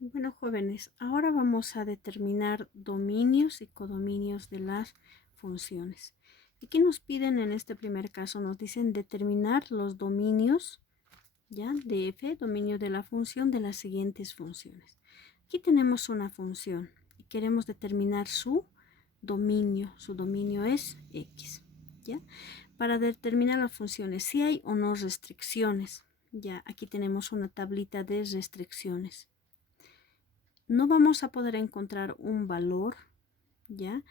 Bueno, jóvenes, ahora vamos a determinar dominios y codominios de las funciones. Aquí nos piden en este primer caso, nos dicen determinar los dominios, ¿ya? De f, dominio de la función de las siguientes funciones. Aquí tenemos una función y queremos determinar su dominio es x, ¿ya? Para determinar las funciones, si hay o no restricciones, ya aquí tenemos una tablita de restricciones. No vamos a poder encontrar un valor, ¿ya?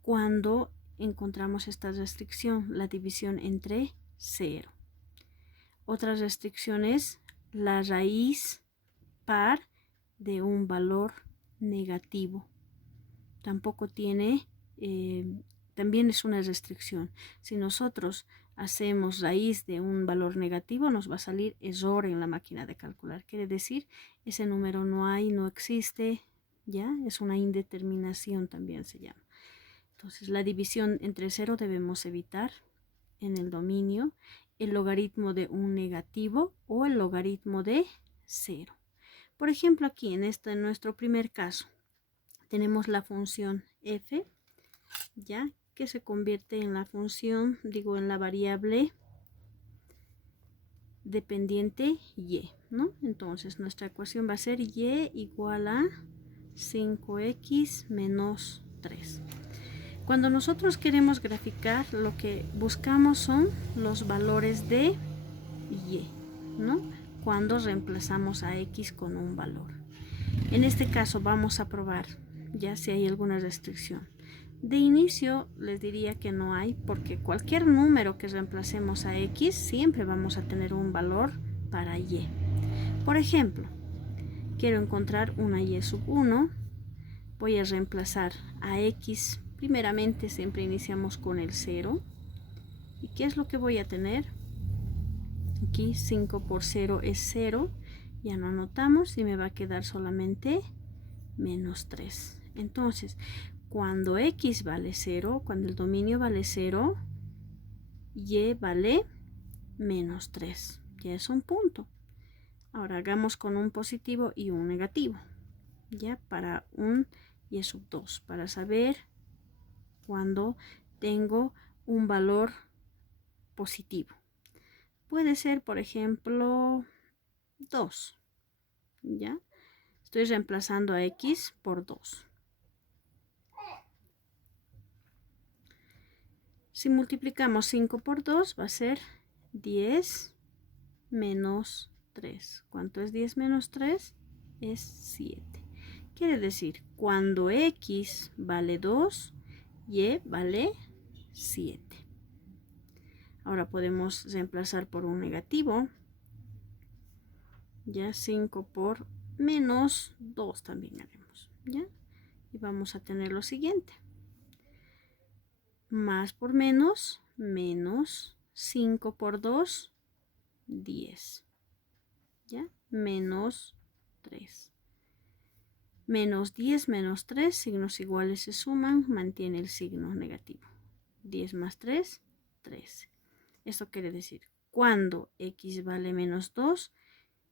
Cuando encontramos esta restricción, la división entre 0. Otra restricción es la raíz par de un valor negativo. Tampoco tiene, también es una restricción. Si nosotros hacemos raíz de un valor negativo, nos va a salir error en la máquina de calcular. Quiere decir, ese número no hay, no existe, ¿ya? Es una indeterminación también se llama. Entonces, la división entre 0 debemos evitar en el dominio, el logaritmo de un negativo o el logaritmo de 0. Por ejemplo, aquí en nuestro primer caso, tenemos la función f, ¿ya? Que se convierte en la función, en la variable dependiente y, ¿no? Entonces, nuestra ecuación va a ser y igual a 5x menos 3. Cuando nosotros queremos graficar, lo que buscamos son los valores de y, ¿no? Cuando reemplazamos a x con un valor. En este caso vamos a probar ya si hay alguna restricción. De inicio les diría que no hay, porque cualquier número que reemplacemos a x siempre vamos a tener un valor para y. Por ejemplo, quiero encontrar una y sub 1, voy a reemplazar a x. Primeramente siempre iniciamos con el 0. ¿Y qué es lo que voy a tener? Aquí 5 por 0 es 0. Ya no anotamos y me va a quedar solamente menos 3. Entonces, cuando x vale 0, cuando el dominio vale 0, y vale menos 3. Ya es un punto. Ahora hagamos con un positivo y un negativo. Ya para un y sub 2. Para saber cuando tengo un valor positivo. Puede ser, por ejemplo, 2. ¿Ya? Estoy reemplazando a x por 2. Si multiplicamos 5 por 2 va a ser 10 menos 3. ¿Cuánto es 10 menos 3? Es 7. Quiere decir, cuando x vale 2, y vale 7. Ahora podemos reemplazar por un negativo. Ya 5 por menos 2 también haremos. ¿Ya? Y vamos a tener lo siguiente. Más por menos 5 por 2, 10. ¿Ya? Menos 3. Menos 10 menos 3, signos iguales se suman, mantiene el signo negativo. 10 más 3, 13. Esto quiere decir, cuando x vale menos 2,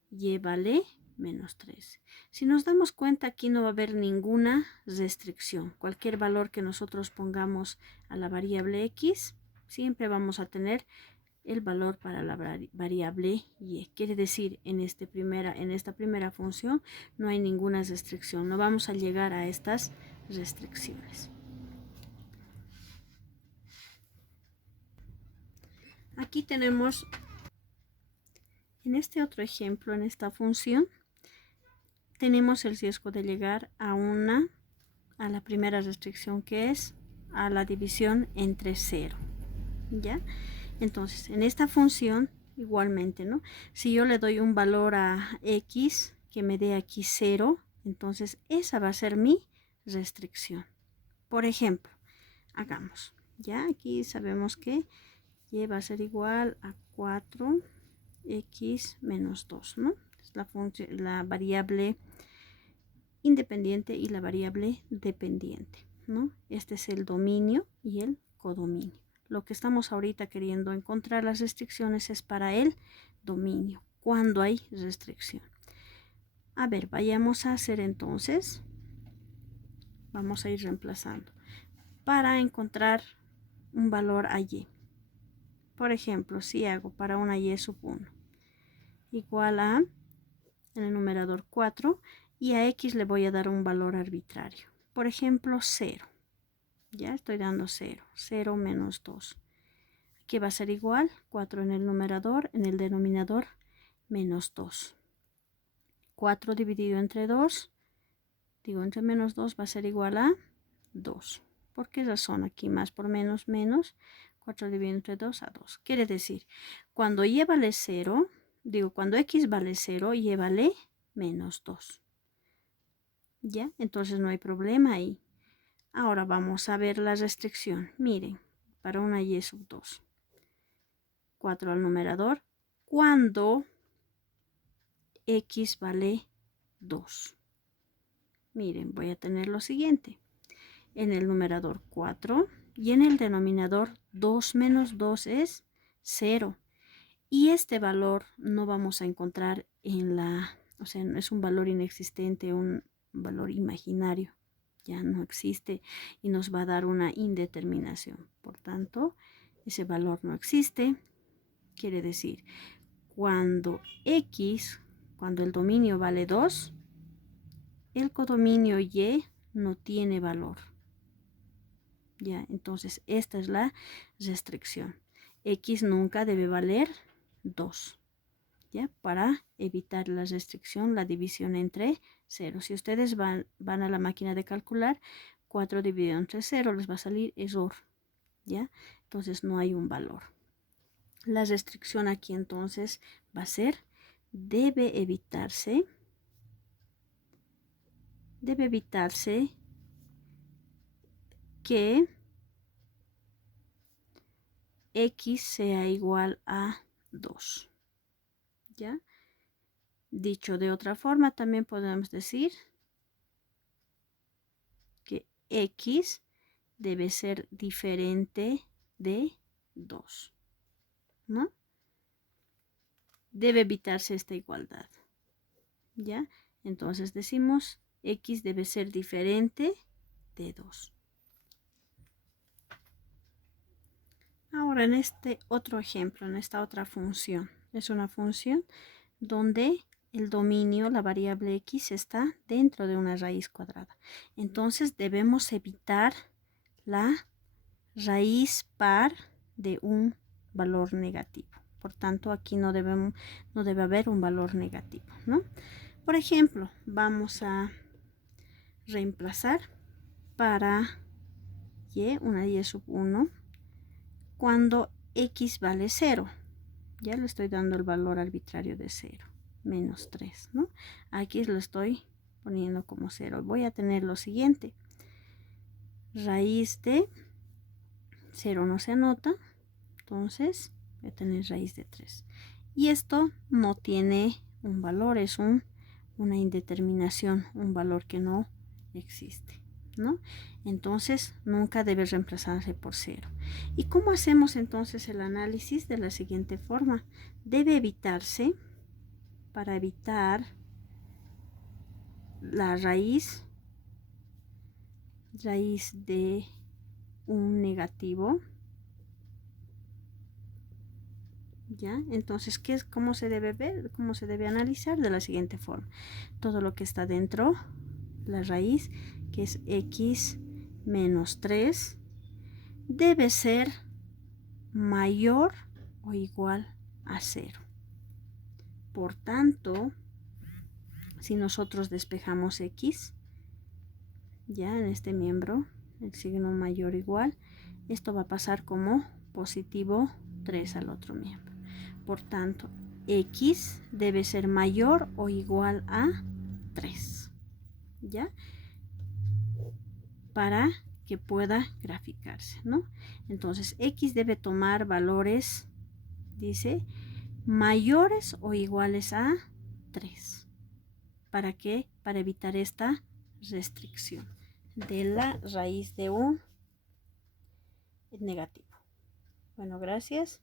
y vale menos 13. Si nos damos cuenta, aquí no va a haber ninguna restricción. Cualquier valor que nosotros pongamos a la variable x, siempre vamos a tener el valor para la variable y. Quiere decir, en esta primera función no hay ninguna restricción. No vamos a llegar a estas restricciones. Aquí tenemos, en este otro ejemplo, en esta función, tenemos el riesgo de llegar a la primera restricción, que es a la división entre 0. ¿Ya? Entonces, en esta función, igualmente, ¿no? Si yo le doy un valor a x que me dé aquí 0, entonces esa va a ser mi restricción. Por ejemplo, hagamos. Ya aquí sabemos que y va a ser igual a 4x menos 2, ¿no? Es la variable independiente y la variable dependiente, ¿no? Este es el dominio y el codominio. Lo que estamos ahorita queriendo encontrar las restricciones es para el dominio, cuando hay restricción. A ver, vayamos a hacer entonces. Vamos a ir reemplazando para encontrar un valor a y. Por ejemplo, si hago para una y sub 1 igual a, en el numerador 4, y a x le voy a dar un valor arbitrario. Por ejemplo, 0. Ya estoy dando 0. 0 menos 2. Aquí va a ser igual, 4 en el numerador, en el denominador, menos 2. 4 dividido entre 2, digo entre menos 2 va a ser igual a 2. ¿Por qué razón? Aquí más por menos, menos. 4 dividido entre 2 a 2. Quiere decir, cuando y vale 0, digo, cuando x vale 0, y vale menos 2. ¿Ya? Entonces no hay problema ahí. Ahora vamos a ver la restricción. Miren, para una y sub 2. 4 al numerador. Cuando x vale 2. Miren, voy a tener lo siguiente. En el numerador 4 y en el denominador 2 menos 2 es 0. Y este valor no vamos a encontrar en la, o sea, es un valor inexistente, un valor imaginario. Ya no existe y nos va a dar una indeterminación. Por tanto, ese valor no existe. Quiere decir, cuando el dominio vale 2, el codominio y no tiene valor. Ya, entonces esta es la restricción. X nunca debe valer 2. ¿Ya? Para evitar la restricción, la división entre 0. Si ustedes van a la máquina de calcular, 4 dividido entre 0 les va a salir error. ¿Ya? Entonces no hay un valor. La restricción aquí entonces va a ser, debe evitarse que x sea igual a 2. ¿Ya? Dicho de otra forma, también podemos decir que x debe ser diferente de 2, ¿no? Debe evitarse esta igualdad, ¿ya? Entonces decimos x debe ser diferente de 2. Ahora en este otro ejemplo, en esta otra función, es una función donde el dominio, la variable x, está dentro de una raíz cuadrada. Entonces debemos evitar la raíz par de un valor negativo. Por tanto, aquí no debe haber un valor negativo, ¿no? Por ejemplo, vamos a reemplazar para y, una y sub 1, cuando x vale 0. Ya le estoy dando el valor arbitrario de 0, menos 3, ¿no? Aquí lo estoy poniendo como 0. Voy a tener lo siguiente. Raíz de 0 no se anota, entonces voy a tener raíz de 3. Y esto no tiene un valor, es una indeterminación, un valor que no existe, ¿no? Entonces nunca debe reemplazarse por 0. ¿Y cómo hacemos entonces el análisis? De la siguiente forma. Debe evitarse, para evitar la raíz de un negativo. ¿Ya? Entonces, ¿cómo se debe ver? ¿Cómo se debe analizar? De la siguiente forma. Todo lo que está dentro, la raíz, que es x menos 3, debe ser mayor o igual a 0. Por tanto, si nosotros despejamos x, ya en este miembro, el signo mayor o igual, esto va a pasar como positivo 3 al otro miembro. Por tanto, x debe ser mayor o igual a 3. ¿Ya? Para que pueda graficarse, ¿no? Entonces, x debe tomar valores, dice, mayores o iguales a 3. ¿Para qué? Para evitar esta restricción de la raíz de un negativo. Bueno, gracias.